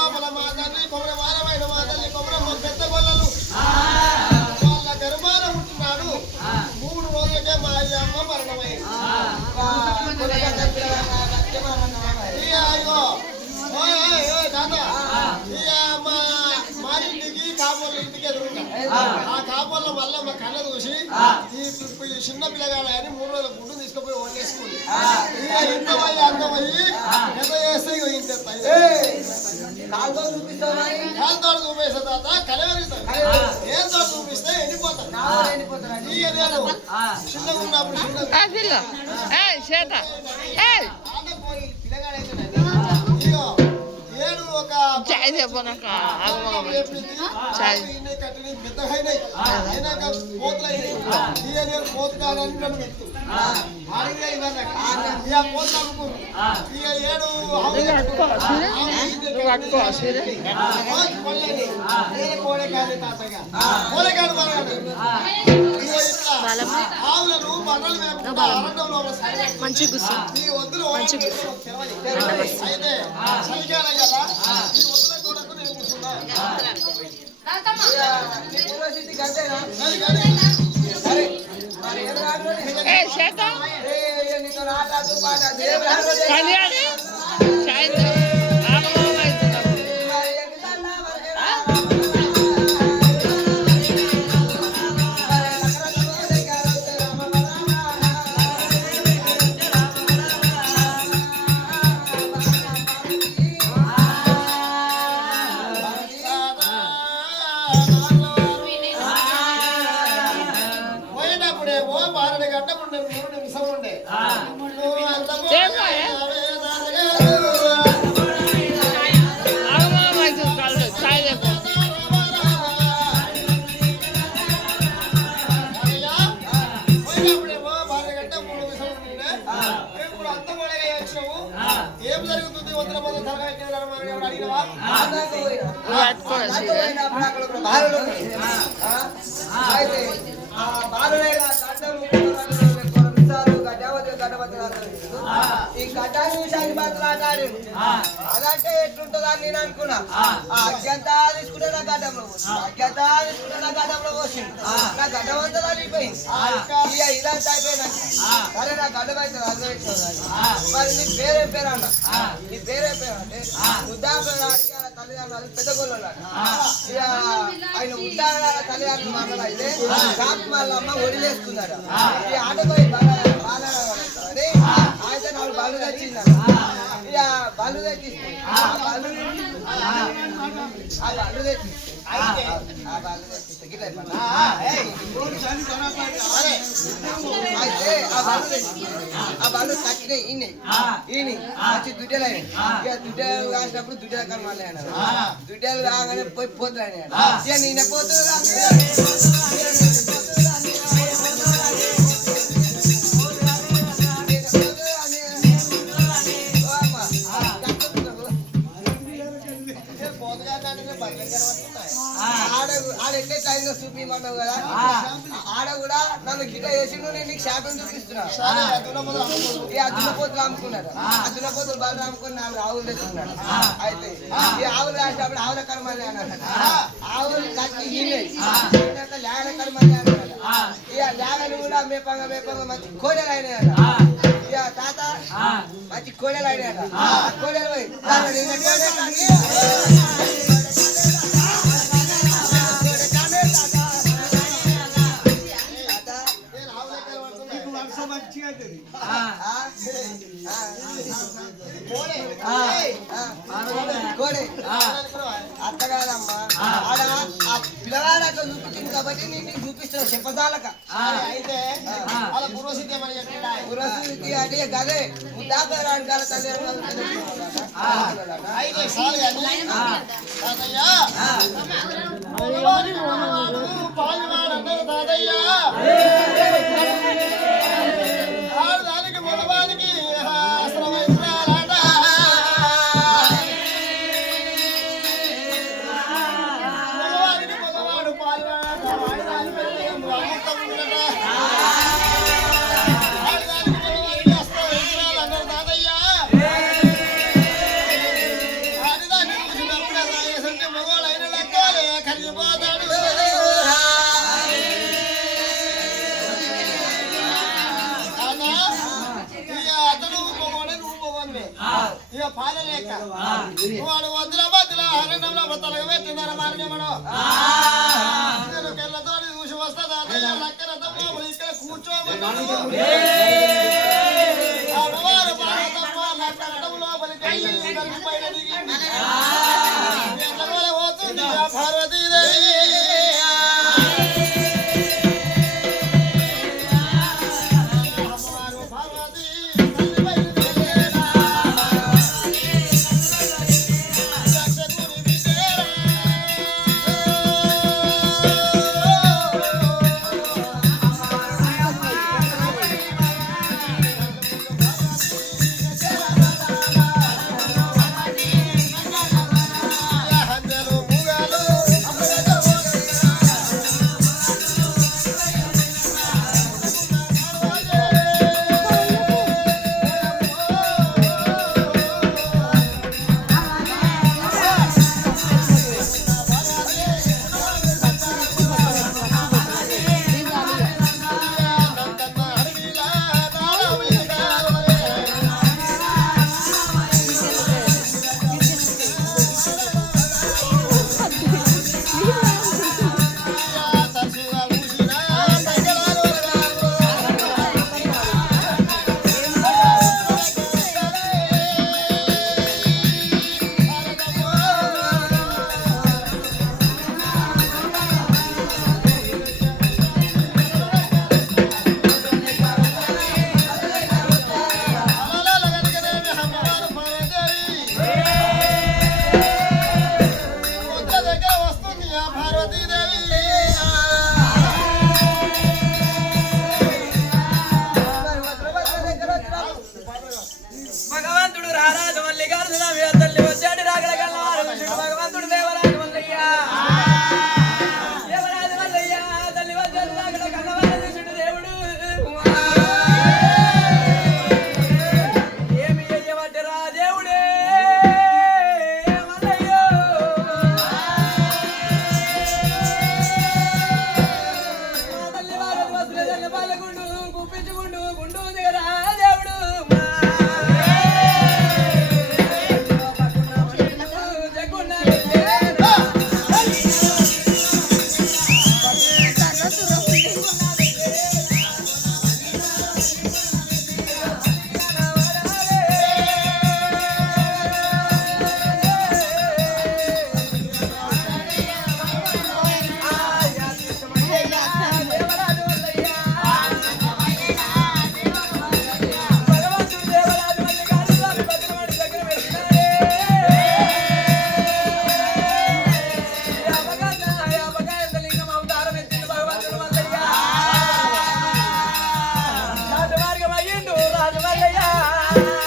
లోపల మా తల్లి కొబ్బరి వారమైన మా తల్లి కొబ్బరమ్మ పెద్ద గొల్లలు వాళ్ళ గర్భాన ఉంటున్నాడు. 3 రోజులకే మా అమ్మ మరణమైంది. మా ఇంటికి కాపోళ్ళ ఇంటికి ఎదురుగా ఆ కాపోళ్ళ వల్ల మా కళ్ళ చూసి ఈ చిన్న పిల్లగాడు అని 3 రోజుల గుడ్డు తీసుకుపోయి వండేసుకుంది. ఇంతమయ్యి అంతమయ్యి ఎంత చేస్తే కాలుతో చూపిస్తా తాత కలవరిస్తాను. ఏం తోట చూపిస్తే ఎండిపోతాను. చిన్నగా ఉన్నప్పుడు ఏడు ఒక అయినాక పోతులైనాయి. పోతున్నాడని నన్ను మెత్తు ఇక 7 కోడెకాడు తాతగా కోడెకాడు ఆవులను బర్రెలు మంచి ఈ వద్దులు అయితే చలికాలం కదా ఈ వద్దుల కొరకు నేను కూర్చున్నా. ఏం జరుగుతుంది? వందల మంది అడిగినవా? ఈ గడ్డాన్ని విషయాన్ని మాట్లాడాడు. అదంటే ఎట్లుంటుందని నేను అనుకున్నా. అజ్ఞంతా తీసుకుంటే నా గడ్డంలో అజ్ఞంతా తీసుకుంటే నా గడ్డంలో పోసింది. నా గడ్డం అంతా తగిలిపోయింది. ఇక ఇదంతా అయిపోయినాక సరే నా గడ్డం అయితే అనుభవించాలి. మరి నీ పేరే పేరు అన్న, నీ పేరే పేరు అంటే ఉద్దాపడానికి తల్లిదండ్రులు పెద్ద గొల్లు ఇక ఆయన ఉద్దాన తల్లిదండ్రులు మాట్లాడితే కాపు వాళ్ళ అమ్మ వదిలేసుకున్నాడు. ఈ ఆటపోయి అయితే నాకు బలు తెచ్చింది. ఇక బలు తెచ్చి ఆ బలు తక్కినాయి ఈయన వచ్చి దుడ్డలైన ఇక దుడ్డలు కాసినప్పుడు దుడ్డల కలమాలి అన్నారు. దుడ్డలు రాగానే పోయి పోతున్నాయి. ఇక నిన్న పోతున్నా ఆడెట్టే టైంలో చూపించమన్నావు కదా. ఆడ కూడా నన్ను గిట్ట వేసి నీకు శాపం చూపిస్తున్నా. ఈ అద్దులపోతులు అమ్ముకున్నాడు. అద్దులపోతులు బాగా అమ్ముకుని 4 ఆవులు తెచ్చుకున్నాడు. అయితే ఈ ఆవులు రాసినప్పుడు ఆవుల కర్మని అన్నాడు. ఆవులు కట్టి లేగల కర్మని అన్నాడు. ఇక లేగలు కూడా మేపంగా మంచి కోడలు అయినాయట. ఇక తాత మంచి కోడలు అయినాయట. కోడలు పోయి అత్తగాదమ్మా ఆడ ఆ పిల్లవాడు అట్లా చూపించింది కాబట్టి నేను చూపిస్తున్నా చెప్పదాలక. అయితే పురసిద్ధి అంటే గదే ముద్దాపరాడు కాల తల్లి తాతయ్య మార్గమను నేను కెళ్ళతో చూసి వస్తా తాతయ్య లక్కన తమ్మ ఇక్కడ కూర్చోమన్నాను